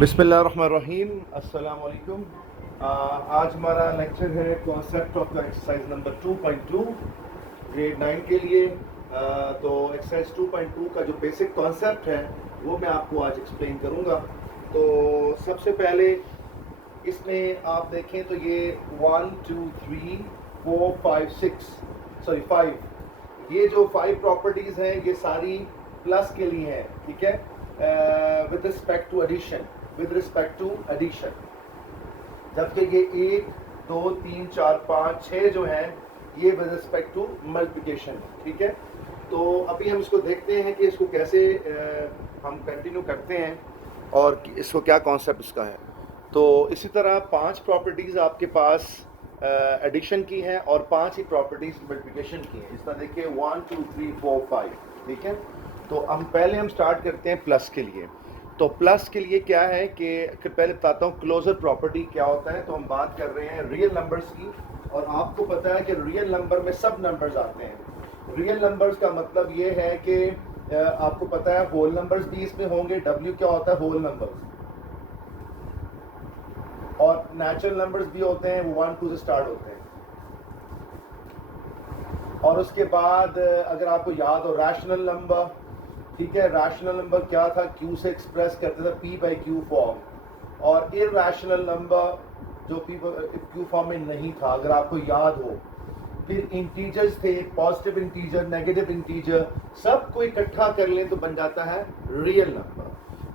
बिस्मिल्लाहिर्रहमानिर्रहीम, अस्सलाम वालेकुम। आज हमारा लेक्चर है concept of the exercise number 2.2 grade 9 के लिए। तो एक्सरसाइज 2.2 का जो बेसिक कॉन्सेप्ट है वो मैं आपको आज एक्सप्लेन करूँगा। तो सबसे पहले इसमें आप देखें तो ये 1 2 3 4 5 6 सॉरी 5, ये जो 5 प्रॉपर्टीज़ हैं ये सारी प्लस के लिए हैं, ठीक है, विद रिस्पेक्ट टू एडिशन, जबकि ये 1 2 3 4 5 6 जो हैं ये विद रिस्पेक्ट टू मल्टीप्लिकेशन, ठीक है। तो अभी हम इसको देखते हैं कि इसको कैसे हम कंटिन्यू करते हैं और इसको क्या कॉन्सेप्ट इसका है। तो इसी तरह 5 प्रॉपर्टीज़ आपके पास एडिशन की हैं और 5 ही प्रॉपर्टीज़ मल्टीप्लिकेशन की हैं। इस तरह देखिए 1 2 3 4 5, ठीक है। तो हम स्टार्ट करते हैं प्लस के लिए। तो प्लस के लिए क्या है कि पहले बताता हूँ क्लोजर प्रॉपर्टी क्या होता है। तो हम बात कर रहे हैं रियल नंबर्स की, और आपको पता है कि रियल नंबर में सब नंबर्स आते हैं। रियल नंबर्स का मतलब ये है कि आपको पता है होल नंबर्स भी इसमें होंगे। डब्ल्यू क्या होता है? Whole numbers. और नेचुरल नंबर्स भी होते हैं, वो 1 2 से स्टार्ट होते हैं। और उसके बाद अगर आपको याद हो रैशनल नंबर, ठीक है, रैशनल नंबर क्या था? क्यू से एक्सप्रेस करते थे पी बाई क्यू फॉर्म। और इरैशनल नंबर जो पी क्यू फॉर्म में नहीं था, अगर आपको याद हो। फिर इंटीजर्स थे, पॉजिटिव इंटीजर, नेगेटिव इंटीजर, सबको इकट्ठा कर लें तो बन जाता है रियल नंबर।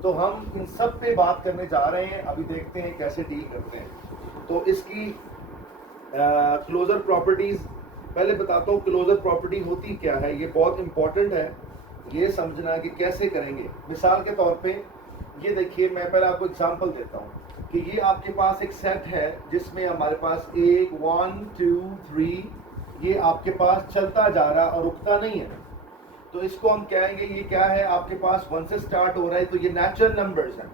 तो हम इन सब पे बात करने जा रहे हैं। अभी देखते हैं कैसे डील करते हैं। तो इसकी क्लोजर प्रॉपर्टीज पहले बताता हूँ। क्लोजर प्रॉपर्टी होती क्या है, ये बहुत इंपॉर्टेंट है ये समझना कि कैसे करेंगे। मिसाल के तौर पे ये देखिए, मैं पहले आपको एग्जांपल देता हूँ कि ये आपके पास एक सेट है जिसमें हमारे पास 1 2 3 ये आपके पास चलता जा रहा और रुकता नहीं है। तो इसको हम कहेंगे ये क्या है? आपके पास 1 से स्टार्ट हो रहा है, तो ये नेचुरल नंबर्स हैं।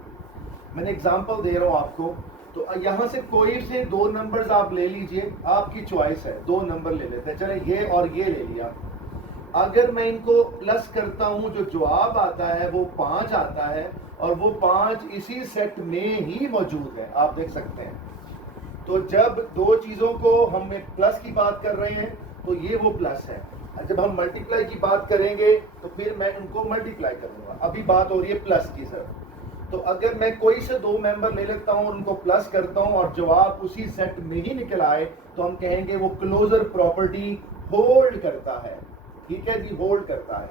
मैंने एग्जांपल दे रहा हूँ आपको। तो यहाँ से कोई से 2 नंबर्स आप ले लीजिए, आपकी चॉइस है। 2 नंबर ले लेते हैं, चले ये और ये ले लिया। अगर मैं इनको प्लस करता हूं, जो जवाब आता है वो 5 आता है, और वो 5 इसी सेट में ही मौजूद है, आप देख सकते हैं। तो जब 2 चीजों को हम प्लस की बात कर रहे हैं तो ये वो प्लस है। जब हम मल्टीप्लाई की बात करेंगे तो फिर मैं इनको मल्टीप्लाई करूंगा। अभी बात हो रही है प्लस की सर। तो अगर मैं कोई से 2 मेंबर ले लेता हूं और उनको प्लस करता हूं और जवाब उसी सेट में ही निकल आए, तो हम कहेंगे वो क्लोजर प्रॉपर्टी होल्ड करता है, ठीक है जी, होल्ड करता है।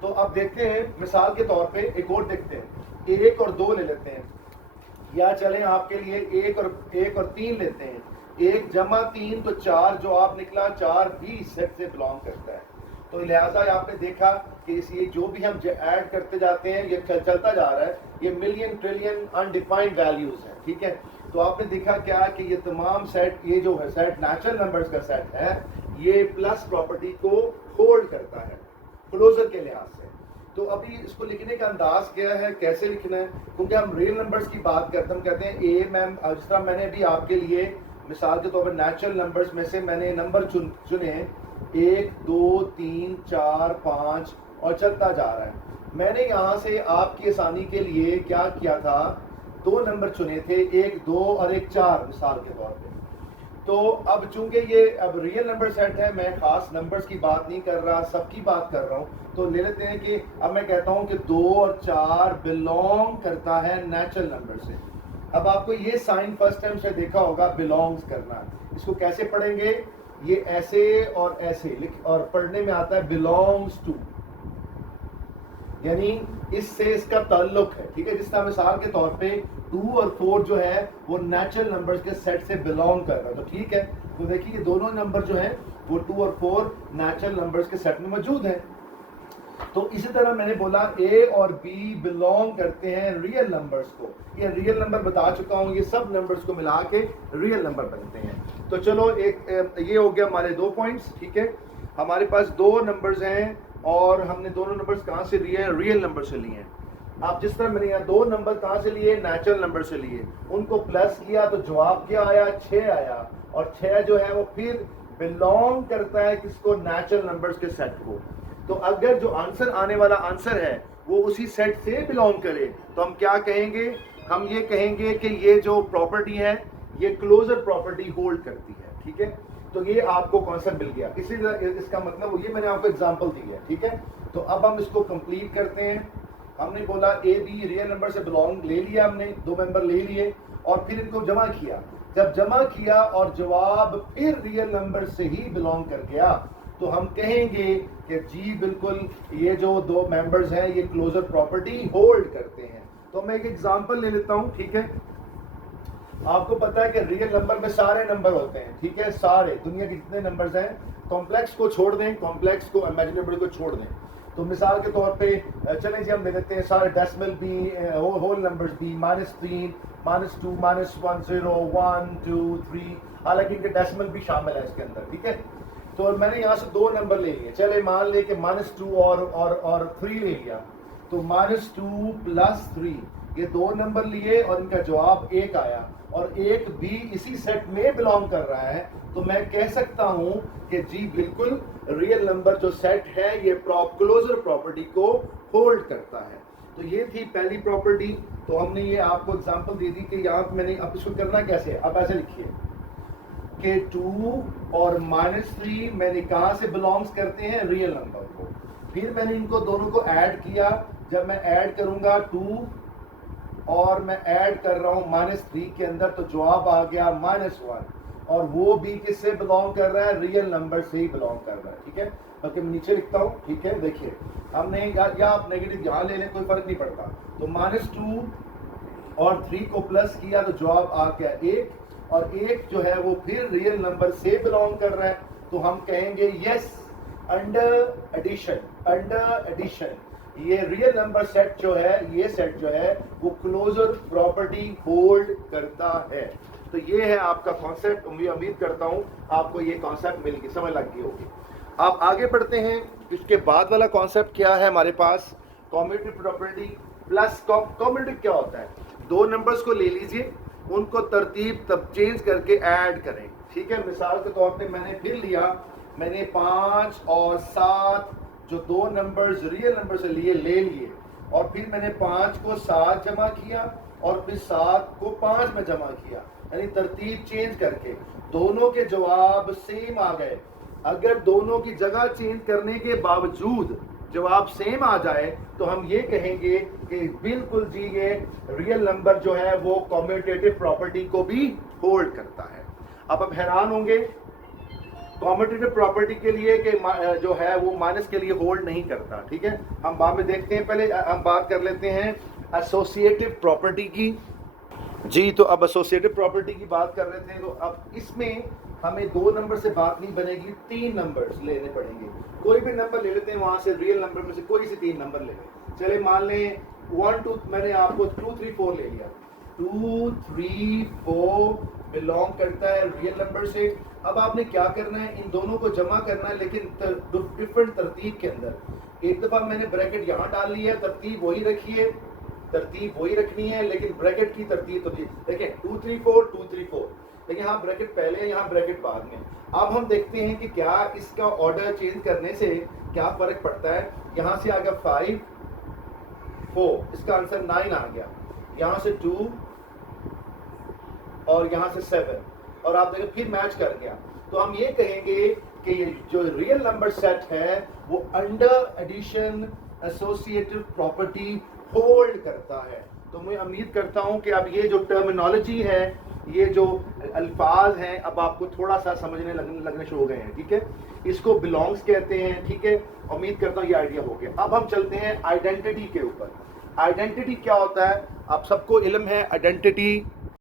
तो अब देखते हैं मिसाल के तौर पे एक और देखते हैं। 1 और 2 ले लेते हैं, या चलें आपके लिए 1 और 3 लेते हैं। 1 जमा 3 तो 4, जो आप निकला 4 भी इस सेट से बिलोंग करता है। तो लिहाजा आपने देखा कि ये जो भी हम ऐड करते जाते हैं ये चलता जा रहा है। ये मिलियन ट्रिलियन अनडिफाइंड वैल्यूज हैं, ठीक है। तो आपने देखा क्या कि ये तमाम सेट, ये जो है सेट नेचुरल नंबर्स का सेट है, ये प्लस प्रॉपर्टी को होल्ड करता है क्लोजर के लिहाज से। तो अभी इसको लिखने का अंदाज क्या है, कैसे लिखना है? क्योंकि हम रियल नंबर्स की बात करते हैं, हम कहते हैं ए मैम, जिस तरह मैंने अभी आपके लिए मिसाल के तौर पर नेचुरल नंबर्स में से मैंने नंबर चुने 1 2 3 4 5 और चलता जा रहा है। मैंने यहाँ से आपकी आसानी के लिए क्या किया था, 2 नंबर चुने थे, 1 2 और 1 4 मिसाल के तौर पे। तो अब चूंकि ये अब रियल नंबर सेट है, मैं खास नंबर्स की बात नहीं कर रहा, सबकी बात कर रहा हूँ। तो ले लेते हैं कि अब मैं कहता हूँ कि 2 और 4 बिलोंग करता है नेचुरल नंबर से। अब आपको ये साइन फर्स्ट टाइम से देखा होगा, बिलोंग्स करना। इसको कैसे पढ़ेंगे? ये ऐसे और ऐसे लिख, और पढ़ने में आता है बिलोंग्स टू, यानी इससे इसका ताल्लुक है, ठीक है। जिस तरह मिसाल के तौर पे 2 और 4 जो है वो नेचुरल नंबर्स के सेट से बिलोंग कर रहा है, तो ठीक है। तो देखिए ये दोनों नंबर जो हैं वो 2 और 4 नेचुरल नंबर्स के सेट में मौजूद हैं। तो इसी तरह मैंने बोला ए और बी बिलोंग करते हैं रियल नंबर्स को। ये रियल नंबर बता चुका हूँ, ये सब नंबर्स को मिला के रियल नंबर बनते हैं। तो चलो एक ये हो गया हमारे 2 पॉइंट्स, ठीक है। हमारे पास 2 नंबर्स हैं और हमने दोनों नंबर्स कहाँ से लिए हैं? रियल नंबर से लिए हैं। आप जिस तरह मैंने यहाँ 2 नंबर कहाँ से लिए? नेचुरल नंबर से लिए, उनको प्लस किया तो जवाब क्या आया? 6 आया। और 6 जो है वो फिर बिलोंग करता है किसको? नेचुरल नंबर्स के सेट को। तो अगर जो आंसर आने वाला आंसर है वो उसी सेट से बिलोंग करे तो हम क्या कहेंगे? ہم یہ کہیں گے کہ یہ جو پراپرٹی ہے یہ کلوزر پراپرٹی ہولڈ کرتی ہے. ٹھیک ہے, تو یہ آپ کو کانسیپٹ مل گیا. اسی طرح اس کا مطلب یہ میں نے آپ کو اگزامپل دی ہے. ٹھیک ہے, تو اب ہم اس کو کمپلیٹ کرتے ہیں. ہم نے بولا اے بی ریئل نمبر سے بلونگ لے لیا, ہم نے 2 ممبر لے لیے اور پھر ان کو جمع کیا. جب جمع کیا اور جواب پھر ریئل نمبر سے ہی بلونگ کر گیا تو ہم کہیں گے کہ جی بالکل یہ جو 2 ممبرز ہیں یہ کلوزر پراپرٹی ہولڈ کرتے ہیں. تو میں ایک ایگزامپل لے لیتا ہوں. ٹھیک ہے, آپ کو پتا ہے کہ ریئل نمبر میں سارے نمبر ہوتے ہیں. ٹھیک ہے, سارے دنیا کے جتنے نمبرز ہیں کمپلیکس کو چھوڑ دیں, کمپلیکس کو امیجنیبل کو چھوڑ دیں. تو مثال کے طور پہ چلیں جی ہم لے لیتے ہیں سارے ڈیسمل بھی, ہول نمبرز بھی, -3, -2, -1, 0, 1, 2, 3, حالانکہ ان کے ڈیسمل بھی شامل ہے اس کے اندر. ٹھیک ہے, تو میں نے یہاں سے 2 نمبر لے لیے. چلے مان لے کہ -2 اور 3 لے لیا, تو -2 + 3 یہ 2 نمبر لیے اور ان کا جواب 1 آیا اور 1 بھی اسی سیٹ میں بلونگ کر رہا ہے. تو میں کہہ سکتا ہوں کہ جی بالکل ریئل نمبر جو سیٹ ہے یہ کلوزر پراپرٹی کو ہولڈ کرتا ہے. تو یہ تھی پہلی پراپرٹی. تو ہم نے یہ آپ کو اگزامپل دے دی کہ یہاں میں نے اب اس کو کرنا کیسے ہے. اب ایسے لکھیے کہ 2 اور -3 میں نے کہاں سے بلونگس کرتے ہیں, ریئل نمبر کو. پھر میں نے ان کو دونوں کو ایڈ کیا. جب میں ایڈ کروں گا 2 اور میں ایڈ کر رہا ہوں -3 کے اندر تو جواب آ گیا -1 اور وہ بھی کس سے بلونگ کر رہا ہے, ریئل نمبر سے ہی بلونگ کر رہا ہے. ٹھیک ہے, بلکہ میں نیچے لکھتا ہوں. ٹھیک ہے, دیکھیے ہم نے یا آپ نیگیٹو یہاں لے لیں کوئی فرق نہیں پڑتا. تو -2 اور 3 کو پلس کیا تو جواب آ گیا 1 اور 1 جو ہے وہ پھر ریئل نمبر سے بلونگ کر رہا ہے. تو ہم کہیں گے یس انڈر ایڈیشن یہ ریئل نمبر سیٹ جو ہے, یہ سیٹ جو ہے وہ کلوزر پراپرٹی ہولڈ کرتا ہے. تو یہ ہے آپ کا کانسیپٹ. امید کرتا ہوں آپ کو یہ کانسیپٹ مل گئی, سمجھ لگ گئی ہوگی. آپ آگے بڑھتے ہیں. اس کے بعد والا کانسیپٹ کیا ہے ہمارے پاس, کمیوٹیو پراپرٹی پلس. کمیوٹیو کیا ہوتا ہے, 2 نمبرز کو لے لیجئے, ان کو ترتیب چینج کر کے ایڈ کریں. ٹھیک ہے, مثال کے طور پہ میں نے پھر لیا, میں نے 5 اور 7 جو 2 نمبرز ریئل نمبر سے لے لیے اور پھر میں نے 5 کو 7 جمع کیا اور پھر 7 کو 5 میں جمع کیا, یعنی ترتیب چینج کر کے دونوں کے جواب سیم آ گئے. اگر دونوں کی جگہ چینج کرنے کے باوجود جواب سیم آ جائے تو ہم یہ کہیں گے کہ بالکل جی یہ ریئل نمبر جو ہے وہ کمیوٹیٹو پراپرٹی کو بھی ہولڈ کرتا ہے. اب حیران ہوں گے کمیوٹیٹو پراپرٹی کے لیے کہ جو ہے وہ مائنس کے لیے ہولڈ نہیں کرتا. ٹھیک ہے, ہم بعد میں دیکھتے ہیں, پہلے ہم بات کر لیتے ہیں ایسوسیٹیو پراپرٹی کی. جی تو اب ایسوسیٹیو پراپرٹی کی بات کر رہے تھے. تو اب اس میں ہمیں 2 نمبر سے بات نہیں بنے گی, 3 نمبرز لینے پڑیں گے. کوئی بھی نمبر لے لیتے ہیں وہاں سے, ریئل نمبر میں سے کوئی سے 3 نمبر لے لیں. چلے مان لیں 1 2 میں نے آپ کو 2 3 4 لے لیا. 2 3 4 بلونگ کرتا ہے ریئل نمبر سے. اب آپ نے کیا کرنا ہے, ان دونوں کو جمع کرنا ہے لیکن ڈفرنٹ ترتیب کے اندر. ایک دفعہ میں نے بریکٹ یہاں ڈال لی ہے, ترتیب وہی رکھیے, ترتیب وہی رکھنی ہے لیکن بریکٹ کی ترتیب تو دیکھیں 2 3 4 2 3 4, لیکن یہاں بریکٹ پہلے ہے, یہاں بریکٹ بعد میں. اب ہم دیکھتے ہیں کہ کیا اس کا آرڈر چینج کرنے سے کیا فرق پڑتا ہے. یہاں سے آ گیا 5 4, اس کا آنسر 9 آ گیا. یہاں سے 2 اور یہاں سے 7 اور آپ دیکھیں پھر میچ کر گیا. تو ہم یہ کہیں گے کہ یہ جو ریئل نمبر سیٹ ہے وہ under addition associative property hold کرتا ہے. تو میں امید کرتا ہوں کہ اب یہ جو ٹرمینالوجی ہے, یہ جو الفاظ ہیں, اب آپ کو تھوڑا سا سمجھنے لگنے شروع ہو گئے ہیں. ٹھیک ہے, اس کو بلونگس کہتے ہیں. ٹھیک ہے, امید کرتا ہوں یہ آئیڈیا ہو گیا. اب ہم چلتے ہیں آئیڈینٹی کے اوپر. آئیڈینٹی کیا ہوتا ہے, آپ سب کو علم ہے آئیڈینٹی